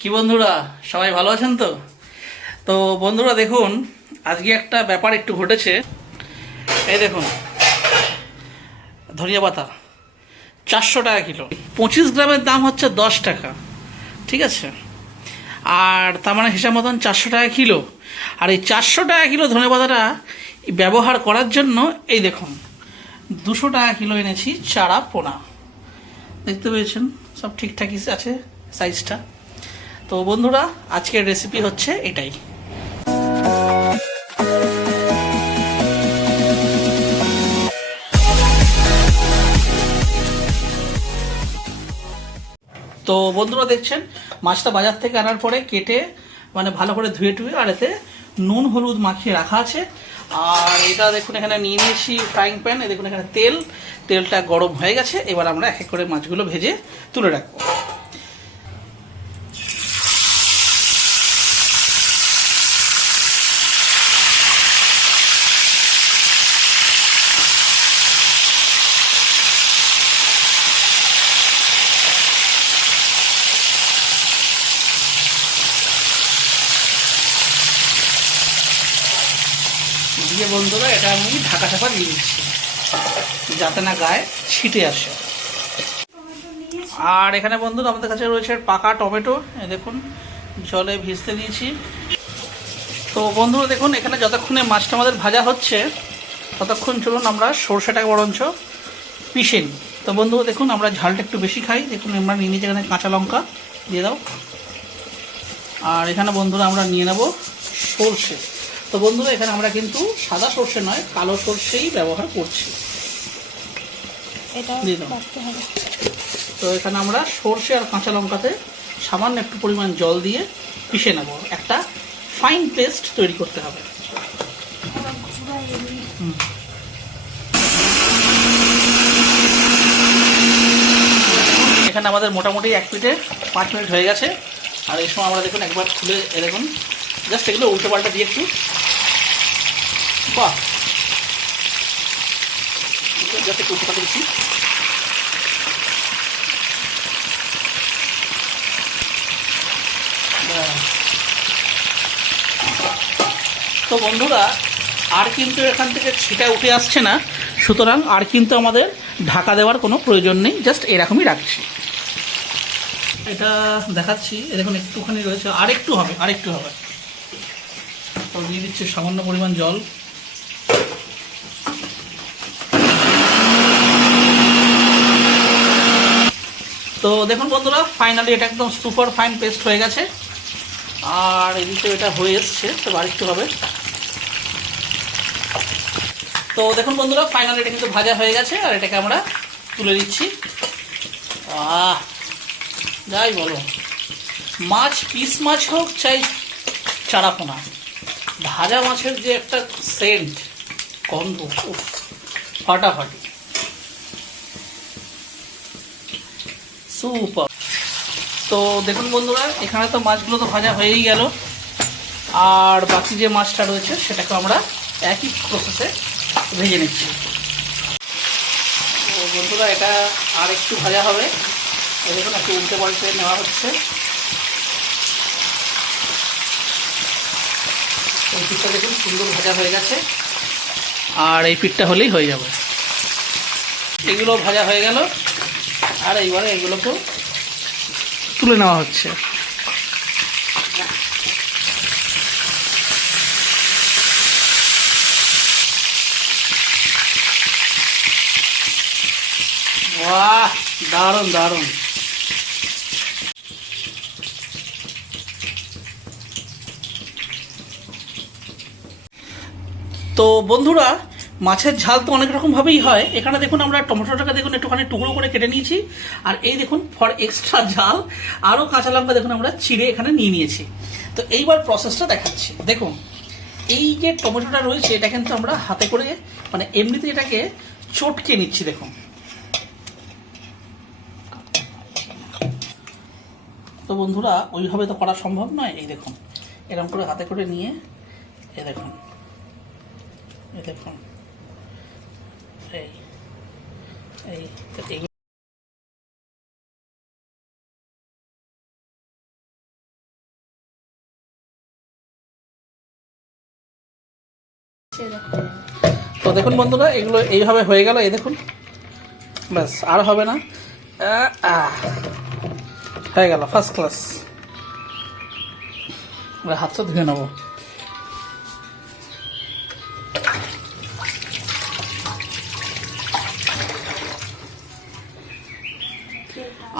কি বন্ধুরা, সবাই ভালো আছেন তো? তো বন্ধুরা দেখুন, আজকে একটা ব্যাপার একটু ঘটেছে। এই দেখুন, ধনিয়া পাতা 400 টাকা কিলো। 25 গ্রামের দাম হচ্ছে 10 টাকা, ঠিক আছে? আর তার মানে হিসাব মতন 400 টাকা কিলো। আর এই 400 টাকা কিলো ধনিয়া পাতাটা ব্যবহার করার জন্য এই দেখুন 200 টাকা কিলো এনেছি চারা পোনা। দেখতে পেয়েছেন, সব ঠিকঠাকই আছে সাইজটা। তো বন্ধুরা, আজকের রেসিপি হচ্ছে এটাই। তো বন্ধুরা দেখছেন, মাছটা বাজার থেকে আনার পরে কেটে মানে ভালো করে ধুয়ে টুয়ে আর এতে নুন হলুদ মাখিয়ে রাখা আছে। আর এটা দেখুন, এখানে নিয়ে নিয়েছি ফ্রাইং প্যান। দেখুন এখানে তেলটা গরম হয়ে গেছে। এবার আমরা এক এক করে মাছগুলো ভেজে তুলে রাখবো। দিয়ে বন্ধুরা, এটা আমি ঢাকা চাপা দিয়ে দিচ্ছি যাতে না গায়ে ছিটে আসে। আর এখানে বন্ধুরা আমাদের কাছে রয়েছে পাকা টমেটো। দেখুন জলে ভিজতে দিয়েছি। তো বন্ধুরা দেখুন, এখানে যতক্ষণে মাছটা আমাদের ভাজা হচ্ছে ততক্ষণ চলুন আমরা সরষেটাকে বরঞ্চ পিষে নিই। তো বন্ধুরা দেখুন, আমরা ঝালটা একটু বেশি খাই। দেখুন আমরা নিয়ে নিয়েছি এখানে কাঁচা লঙ্কা, দিয়ে দাও। আর এখানে বন্ধুরা আমরা নিয়ে নেব সরষে। তো বন্ধুরা এখানে আমরা কিন্তু সাদা সরষে নয়, কালো সরষেই ব্যবহার করছি। তো এখানে আমরা সরষে আর কাঁচা লঙ্কাতে সামান্য একটু পরিমাণ জল দিয়ে পিষে নেব। একটা ফাইন পেস্ট তৈরি করতে হবে। এখানে আমাদের মোটামুটি 1 মিনিটে 5 মিনিট হয়ে গেছে। আর এই সময় আমরা দেখুন একবার খুলে দেখুন, জাস্ট এগুলো উল্টো পাল্টা দিয়ে একটু বাহ জাস্ট একটু উল্টো পাল্টা দিচ্ছি। তো বন্ধুরা, আর কিন্তু এখান থেকে ছিটা উঠে আসছে না, সুতরাং আর কিন্তু আমাদের ঢাকা দেওয়ার কোনো প্রয়োজন নেই। জাস্ট এরকমই রাখছি। এটা দেখাচ্ছি, দেখুন একটুখানি রয়েছে, আরেকটু হবে। তো দিয়ে দিচ্ছি সামান্য পরিমাণ জল। তো দেখুন বন্ধুরা, ফাইনালি এটা একদম সুপার ফাইন পেস্ট হয়ে গেছে। আর এদিকে এটা হয়ে এসছে, তো আরেকটু হবে। তো দেখুন বন্ধুরা, ফাইনালি এটা কিন্তু ভাজা হয়ে গেছে। আর এটাকে আমরা তুলে দিচ্ছি। যাই বলো, মাছ পিস মাছ হোক চাই চারাপোনা, ভাজা মাছের যে একটা সেন্ট গন্ধ, ফাটাফাটি, সুপার। তো দেখুন বন্ধুরা, এখানে তো মাছগুলো তো ভাজা হয়েই গেল। আর বাকি যে মাছটা রয়েছে সেটাকে আমরা একই প্রসেসে ভেজে নিচ্ছি। তো বন্ধুরা, এটা আর একটু ভাজা হবে। দেখুন একটু উল্টে পাল্টে নেওয়া হচ্ছে। এই পিঠটা দেখুন সুন্দর ভাজা হয়ে গেছে। আর এই পিঠটা হলেই হয়ে যাবে। এগুলো ভাজা হয়ে গেল। আর এইবারে এগুলোকেও তুলে নেওয়া হচ্ছে। বাহ, দারুণ দারুণ। তো বন্ধুরা, মাছের ঝাল তো অনেক রকমভাবেই হয়। এখানে দেখুন আমরা টমেটোটাকে দেখুন একটুখানি টুকরো করে কেটে নিয়েছি। আর এই দেখুন ফর এক্সট্রা ঝাল আরও কাঁচা লঙ্কা দেখুন আমরা চিড়ে এখানে নিয়ে নিয়েছি। তো এইবার প্রসেসটা দেখাচ্ছি। দেখুন এই যে টমেটোটা রয়েছে, এটা কিন্তু আমরা হাতে করে মানে এমনিতে এটাকে চটকে নিচ্ছি। দেখুন, তো বন্ধুরা ওইভাবে তো করা সম্ভব নয়। এই দেখুন এরকম করে হাতে করে নিয়ে এই দেখুন এই তো দেখুন বন্ধুরা, এগুলো এইভাবে হয়ে গেল। এই দেখুন, ব্যাস আর হবে না, হয়ে গেল ফার্স্ট ক্লাস। হাতটা ধুয়ে নেব।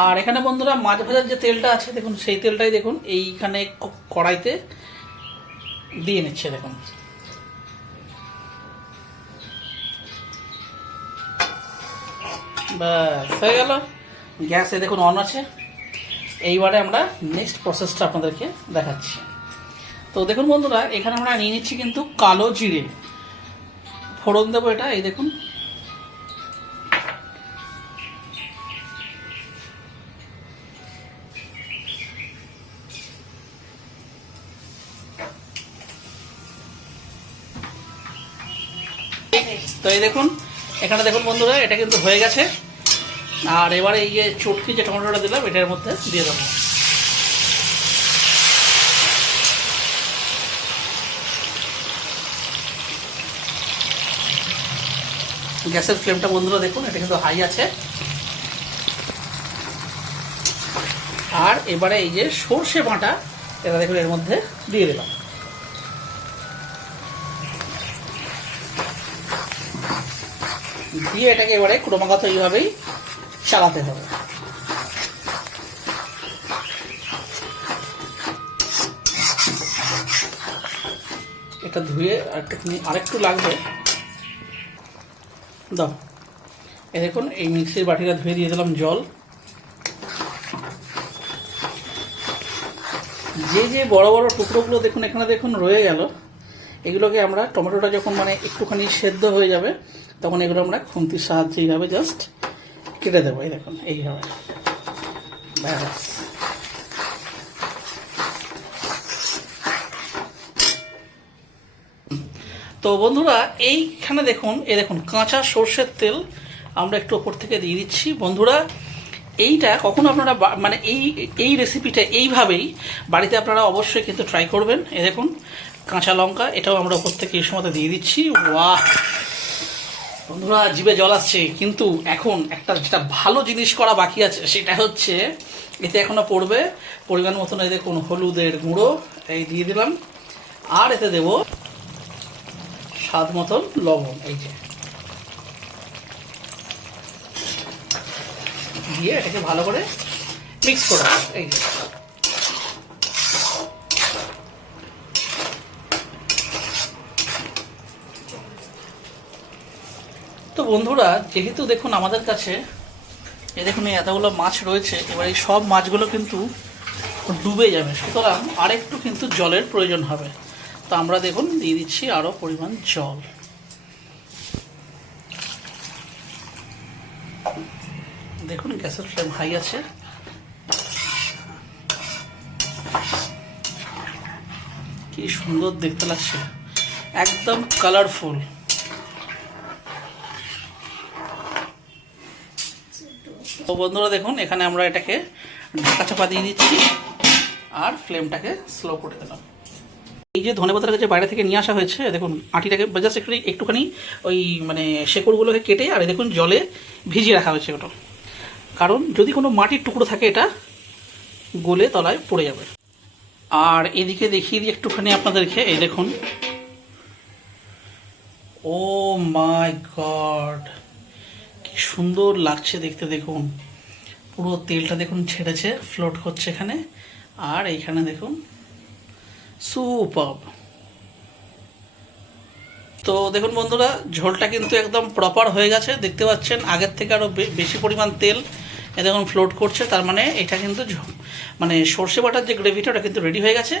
আর এখানে বন্ধুরা মাছ ভাজার যে তেলটা আছে দেখুন, সেই তেলটাই দেখুন এইখানে কড়াইতে দিয়ে নিচ্ছে। দেখুন ব্যাস হয়ে গেল। গ্যাসে দেখুন অন আছে। এইবারে আমরা নেক্সট প্রসেসটা আপনাদেরকে দেখাচ্ছি। তো দেখুন বন্ধুরা, এখানে আমরা নিয়ে নিচ্ছি কিন্তু কালো জিরে, ফোড়ন দেবো এটা। এই দেখুন, তো এই দেখুন এখানে দেখুন বন্ধুরা, এটা কিন্তু হয়ে গেছে। আর এবারে এই যে চটকি যে টমেটোটা দিলাম এটার মধ্যে দিয়ে দেবো। গ্যাসের ফ্লেমটা বন্ধুরা দেখুন, এটা কিন্তু হাই আছে। আর এবারে এই যে সর্ষে বাটা, এটা দেখুন এর মধ্যে দিয়ে দিলাম। দিয়ে এটাকে এবারে ক্রমাগত এইভাবেই চালাতে হবে। এটা ধুয়ে আরেকটু লাগবে দাও। এই দেখুন এই মিক্সির বাটিটা ধুয়ে দিয়ে দিলাম জল। যে যে বড় বড় টুকরোগুলো দেখুন এখানে দেখুন রয়ে গেল, এগুলোকে আমরা টমেটোটা যখন মানে একটুখানি সেদ্ধ হয়ে যাবে তখন এগুলো আমরা খুন্তির সাহায্যে এইভাবে জাস্ট কেটে দেবো। এই দেখুন এইভাবে, ব্যাস। তো বন্ধুরা এইখানে দেখুন, এই দেখুন কাঁচা সর্ষের তেল আমরা একটু ওপর থেকে দিয়ে দিচ্ছি। বন্ধুরা এইটা কখনো আপনারা মানে এই রেসিপিটা এইভাবেই বাড়িতে আপনারা অবশ্যই কিন্তু ট্রাই করবেন। এই দেখুন কাঁচা লঙ্কা, এটাও আমরা ওপর থেকে এই সময় দিয়ে দিচ্ছি। ওয়াহ বন্ধুরা, জিভে জল আসছে। কিন্তু এখন একটা যেটা ভালো জিনিস করা বাকি আছে, সেটা হচ্ছে এতে এখনো পড়বে পরিমাণ মতন এই দেখুন হলুদের গুঁড়ো, এই দিয়ে দিলাম। আর এতে দেব স্বাদ মতন লবণ, এই যে দিয়ে এটাকে ভালো করে মিক্স করে এই যে। তো বন্ধুরা যেহেতু দেখুন আমাদের কাছে এই দেখুন এই এতগুলো মাছ রয়েছে, এবার এই সব মাছগুলো কিন্তু ডুবে যাবে, সুতরাং আরেকটু কিন্তু জলের প্রয়োজন হবে। তো আমরা দেখুন দিয়ে দিচ্ছি আরও পরিমাণ জল। দেখুন গ্যাসের ফ্লেম হাই আছে। কি সুন্দর দেখতে লাগছে, একদম কালারফুল। তো বন্ধুরা দেখুন এখানে আমরা এটাকে ঢাকা চাপা দিয়ে দিচ্ছি আর ফ্লেমটাকে স্লো করে দিলাম। এই যে ধনেপাতাটাকে যে বাইরে থেকে নিয়ে আসা হয়েছে, দেখুন আটিটাকে জাস্ট একটুখানি ওই মানে শেকড়গুলোকে কেটে আর দেখুন জলে ভিজিয়ে রাখা হয়েছে ওটা, কারণ যদি কোনো মাটির টুকরো থাকে এটা গলে তলায় পড়ে যাবে। আর এদিকে দেখিয়ে দিই একটুখানি আপনাদেরকে, এই দেখুন, ও মাই গড কি সুন্দর লাগছে দেখতে। দেখুন পুরো তেলটা দেখুন ছেড়েছে, ফ্লোট করছে এখানে। আর এইখানে দেখুন সুপারব। তো দেখুন বন্ধুরা ঝোলটা কিন্তু একদম প্রপার হয়ে গেছে, দেখতে পাচ্ছেন আগের থেকে আরও বেশি পরিমাণ তেল এ দেখুন ফ্লোট করছে। তার মানে এটা কিন্তু মানে সর্ষে বাটার যে গ্রেভিটা ওটা কিন্তু রেডি হয়ে গেছে।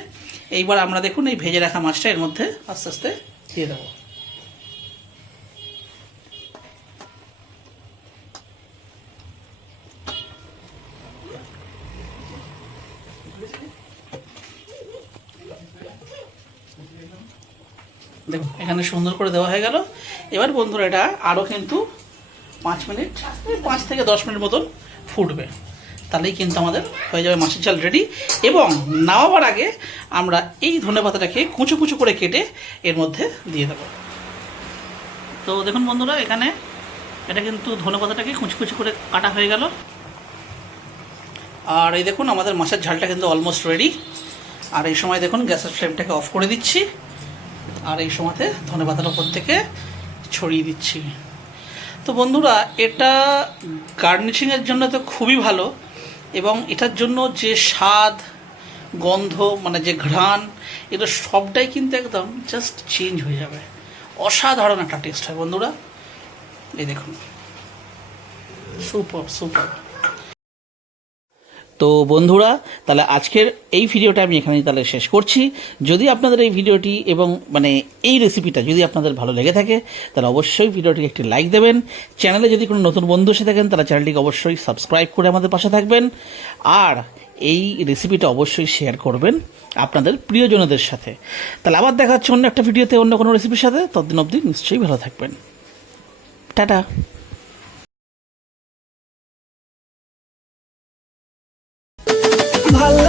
এইবার আমরা দেখুন এই ভেজে রাখা মাছটা এর মধ্যে আস্তে আস্তে দিয়ে দেবো। দেখুন এখানে সুন্দর করে দেওয়া হয়ে গেল। এবার বন্ধুরা এটা আরও কিন্তু 5 মিনিট, 5 থেকে 10 মিনিট মতন ফুটবে, তাহলেই কিন্তু আমাদের হয়ে যাবে মাছের ঝাল রেডি। এবং নামাবার আগে আমরা এই ধনেপাতাটাকে কুচো কুচো করে কেটে এর মধ্যে দিয়ে দেবো। তো দেখুন বন্ধুরা, এখানে এটা কিন্তু ধনেপাতাটাকে কুচি কুচি করে কাটা হয়ে গেল। আর এই দেখুন আমাদের মাছের ঝালটা কিন্তু অলমোস্ট রেডি। আর এই সময় দেখুন গ্যাসের ফ্লেমটাকে অফ করে দিচ্ছি, আর এই সময়তে ধনেপাতার ওপর থেকে ছড়িয়ে দিচ্ছি। তো বন্ধুরা, এটা গার্নিশিংয়ের জন্য তো খুবই ভালো, এবং এটার জন্য যে স্বাদ, গন্ধ, মানে যে ঘ্রাণ, এটা সবটাই কিন্তু একদম জাস্ট চেঞ্জ হয়ে যাবে। অসাধারণ একটা টেস্ট হয় বন্ধুরা। এই দেখুন, সুপার সুপার। তো বন্ধুরা, তাহলে আজকের এই ভিডিওটা আমি এখানেই তাহলে শেষ করছি। যদি আপনাদের এই ভিডিওটি এবং মানে এই রেসিপিটা যদি আপনাদের ভালো লেগে থাকে, তাহলে অবশ্যই ভিডিওটিকে একটি লাইক দেবেন। চ্যানেলে যদি কোনো নতুন বন্ধু এসে থাকেন, তাহলে চ্যানেলটিকে অবশ্যই সাবস্ক্রাইব করে আমাদের পাশে থাকবেন। আর এই রেসিপিটা অবশ্যই শেয়ার করবেন আপনাদের প্রিয়জনদের সাথে। তাহলে আবার দেখা হচ্ছে অন্য একটা ভিডিওতে অন্য কোনো রেসিপির সাথে। ততদিন অবধি নিশ্চয়ই ভালো থাকবেন। টাটা। ভালো